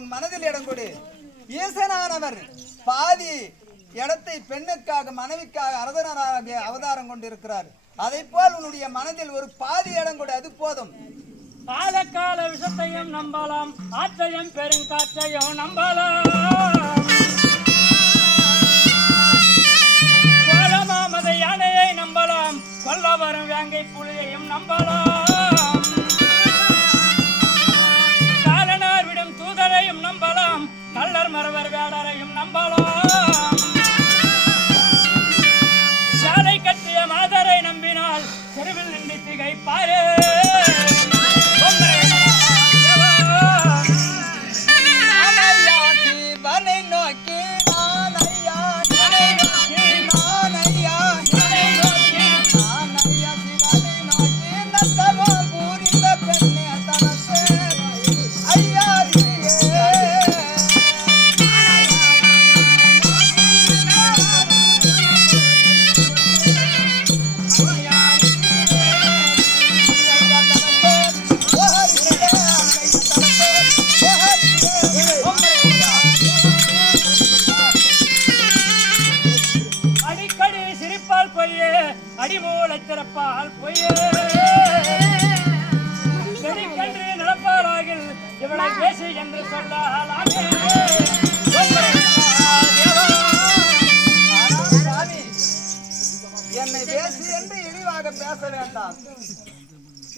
உன் மனதில் இடம் கொடு. ஈசனானவர் பாதி இடத்தை பெண்ணுக்காக மனைவிக்காக அரதனாக அவதாரம் கொண்டிருக்கிறார். அதை போல் உன்னுடைய மனதில் ஒரு பாதி இடம் கொடு, அது போதும். காலகால விஷத்தையும் நம்பலாம், ஆற்றையும் பெருங்காற்றையும் நம்பலாம், கோலமாமத யானையை நம்பலாம், கொல்ல வரும் வேங்கை புலியையும் நம்பலாம், காலனார் விடும் தூதரையும் நம்பலாம், கள்ளர் மரவர் வேடரையும் நம்பலாம், சாலை கட்டிய மாதரை நம்பினால் தெருவில் நின்று திகைப்பாரே. அடிமூலை திறப்பால் பொய்யே செடிக்கன்று நிலப்பாராகில் இவளை பேசி என்று சொல்லலாமே. என்னை பேசி என்று இழிவாக பேச வேண்டாம்.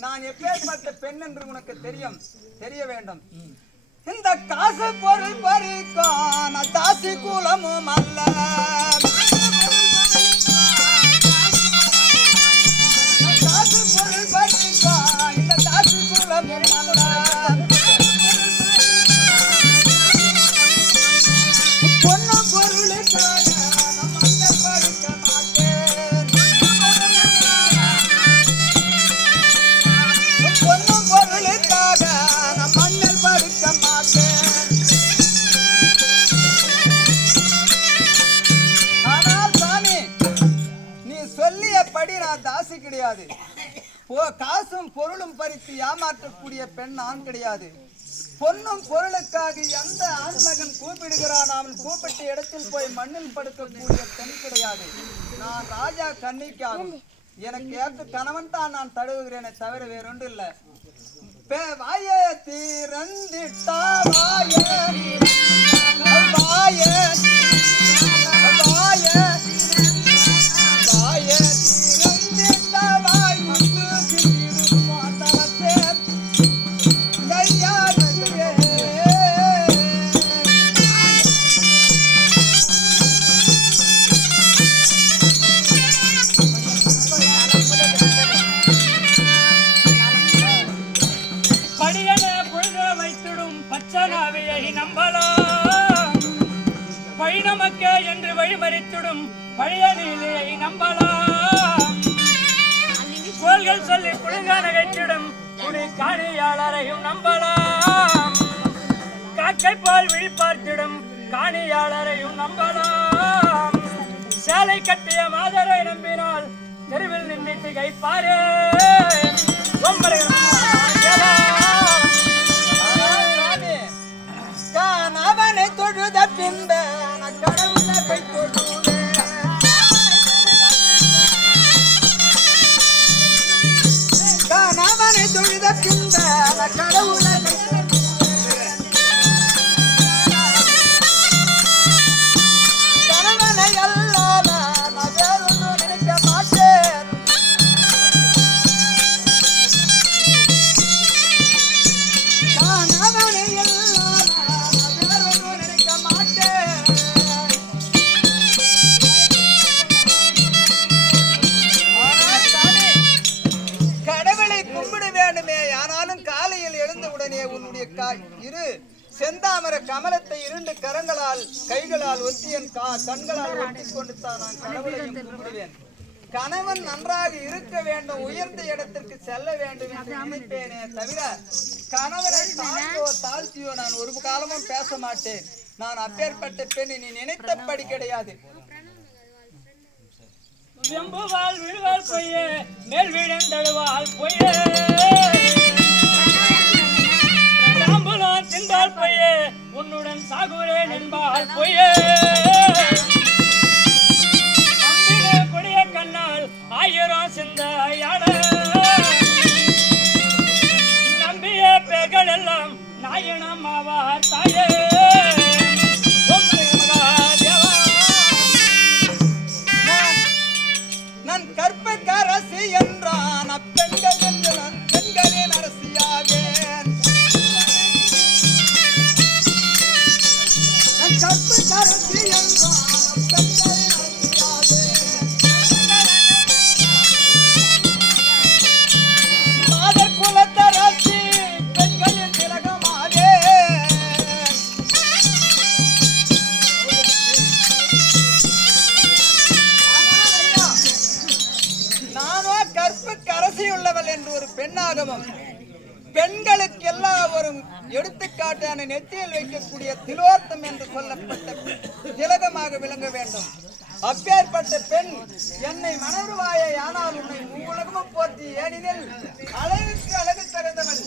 நான் எப்பேற்பட்ட பெண் என்று உனக்கு தெரிய வேண்டும். இந்த காசு பொருள் பறிக்கான தாசி குலமும் அல்ல, கிடையாது. காசும் பொருளும் பறித்து ஏமாற்றக்கூடிய பெண் ஆண் கிடையாது. பொன்னும் பொருளுக்காக எந்த ஆண்மகன் கூப்பிடுகிறான் அவன் கூப்பிட்ட இடத்தில் போய் மண்ணில் படுக்கக்கூடிய பெண் கிடையாது. நான் ராஜா கன்னிக்காகும் எனக்கு ஏற்ற கணவன் தான் நான் தழுவுகிறேனே தவிர வேறொன்று இல்லை. வாயே தீரந்திட்டா வாயே வாயே வாயே வாயே என்று வழிமறித்துடும் பழைய நிலையை நம்பலாம், கோள்கள் சொல்லி குழுங்க நகைத்திடும் குடி காணியாளரையும் நம்பலாம், காக்கை பால் விழிப்பார்த்திடும் காணியாளரையும் நம்பலாம், சேலை கட்டிய மாதரை நம்பினால் தெருவில் நின்று திகைப்பாரே. கணவனை தொழுத பின்ப கடவுளை தொழுவே, கணவனை தொழுத பின்ப கடவுளை கணவனை அல்லாம நான் வேறொன்றும் நினைக்க மாட்டேன், கணவனை இரு செந்தாமர கமலத்தை இரண்டு கரங்களால் கைகளால் ஒத்தி என் கண்களால் ஒட்டி கொண்டு தான் நான் கடவுளையும் கும்பிடுவேன். கணவன் நன்றாக இருக்க வேண்டும், உயர்ந்த இடத்திற்கு செல்ல வேண்டும் என்று நினைப்பேனே தவிர கணவனை தாழ்த்தியோ நான் ஒரு காலமும் பேச மாட்டேன். நான் அப்பேற்பட்ட பெண் நீ நினைத்தபடி கிடையாது. வெம்புவாள் விழுவாள் பொய்யே மேல் விழுந்தழுவாள் பொய்யே, தின்பால் பொய்யே உன்னுடன் சாகுரேன் என்பால் பொய்யே அம்பிகை கொடிய கண்ணால் ஆயிரம் சிந்த யாட நம்பிய பேர்கள் எல்லாம் நாயனம் ஆவார் தாயே நான் கற்பக்கரசி என்றான் அப்பெண்கள் என்று நான் பெண்களின் அரசியாவேன். நான் கற்பக்கரசி என்றான் அப்பெண்களின் அரசியாவேன். மாதர் குலத்தரசி பெண்களின் திலகமாவே. நானோ கற்புக்கரசியுள்ளவள் என்று ஒரு பெண்ணாகவும் பெண்களுக்கு எல்லாம் ஒரு எடுத்துக்காட்டான நெற்றியில் வைக்கக்கூடிய திலோர்த்தம் என்று சொல்லப்பட்ட திலகமாக விளங்க வேண்டும். அப்பேற்பட்ட பெண் என்னை மணருவாயே, ஆனால் உன்னை உலகமும் போற்றி, ஏனெனில் அழகுக்கு அழகு தகுந்தவள்.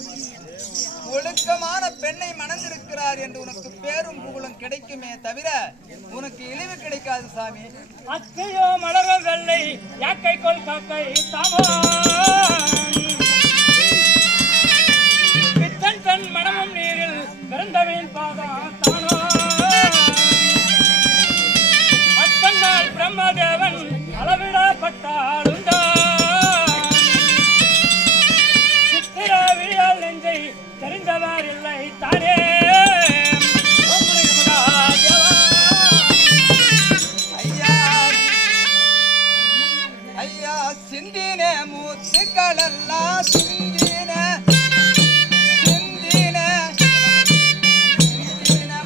ஒழுக்கமான பெண்ணை மணந்திருக்கிறார் என்று உனக்கு பேரும் புகழும் கிடைக்குமே தவிர உனக்கு இழிவு கிடைக்காது சாமி. அத்தையோ மலரும் வெள்ளை யாக்கை கொள் காக்கை தாமா பித்தன் தன் மனமும் நீரில் பிறந்தவின் பாதம் தானோ அத்தன்னால் பிரம்மதேவன் அளவிடப்பட்டாளுண்டா சித்திரவியல் நெஞ்சை தெரிந்தவர் இல்லை தானே ஐயா சிந்தின மூத்துக்களெல்லாம் சிந்தின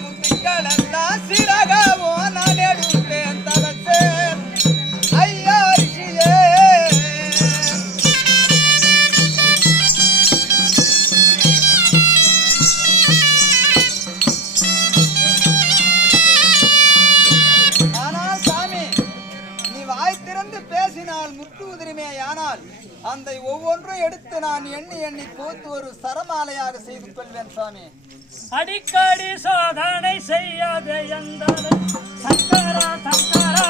முத்துக்களெல்லாம் சிறகவோ நான் எடுப்பேன் தவசே ஐயா ரிஷியே. ஆனால் சாமி, நீ வாய் திறந்து பேசினால் முத்து உதிரிமே, ஆனால் அந்த ஒவ்வொன்றும் எடுத்து நான் எண்ணி எண்ணி கோத்து ஒரு சரமாலையாக செய்து கொள்வேன் சாமி. அடிக்கடி சோதனை செய்யாத எந்த சங்கரா சங்கரா